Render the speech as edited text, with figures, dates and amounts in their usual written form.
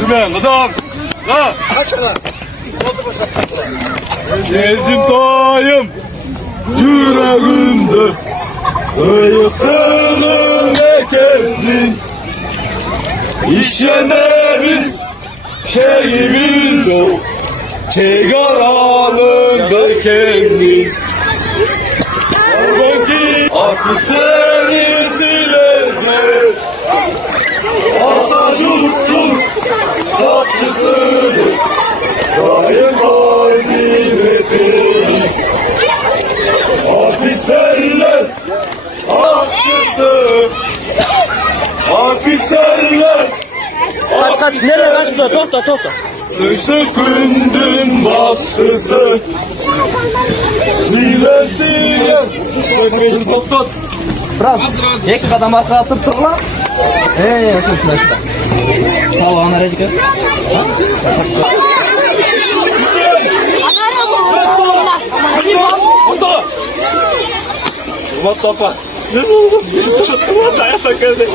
Yürüme adam. Ha. Sezim dayım yüreğimde ayıktığım ekenin işyeneriz şeyimiz o Çegaranın bekenin Oradaki aklı seni silene Atatürk'ün sapçısıdır daim azimetiniz Afiserler akçısı Afiserler Kaç nereye kaçma topla Kışlı gündün baktısı Sile Tut Bırak Yek kadam arkaya atıp tıkla şuna Sağ ol ana Recep What the fuck? Ne oldu? Dayak geldi.